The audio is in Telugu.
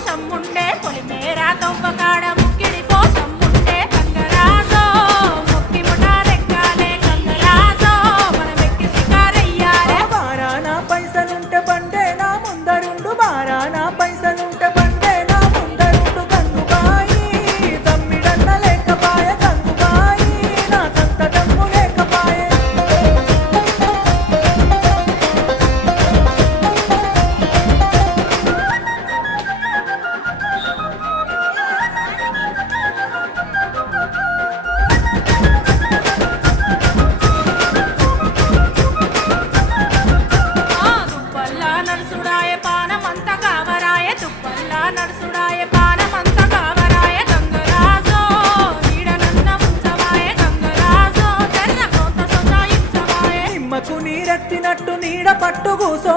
పోషమ్ముండే పొలిమేరా తొవ్వకాడ ముక్కిడి పోషమ్ముండే గంగరాజో ముక్కి ముఠారెక్కాలే గంగరాజో మనమెక్కి షికారెయ్యాలే బారానా పైసలుంటే బండే నా ముందరుండు బారానా పైసలుంటే బండే నా ముందరుండు గంగుబాయి తమ్మిడన్న లేకపాయ గంగుబాయి నాకంత దమ్ము లేకపాయే దుప్పల్లా నడుసుడాయ పానమంత కావరాయ దుప్పల్లా నడుసుడాయ పానమంత కావరాయ గంగరాజో నీడనన్న ఉంచవాయ గంగరాజో తెల్ల కోత సొంత ఇంచవాయ నిమ్మకు నీరెత్తినట్టు నీడ పట్టు కూసో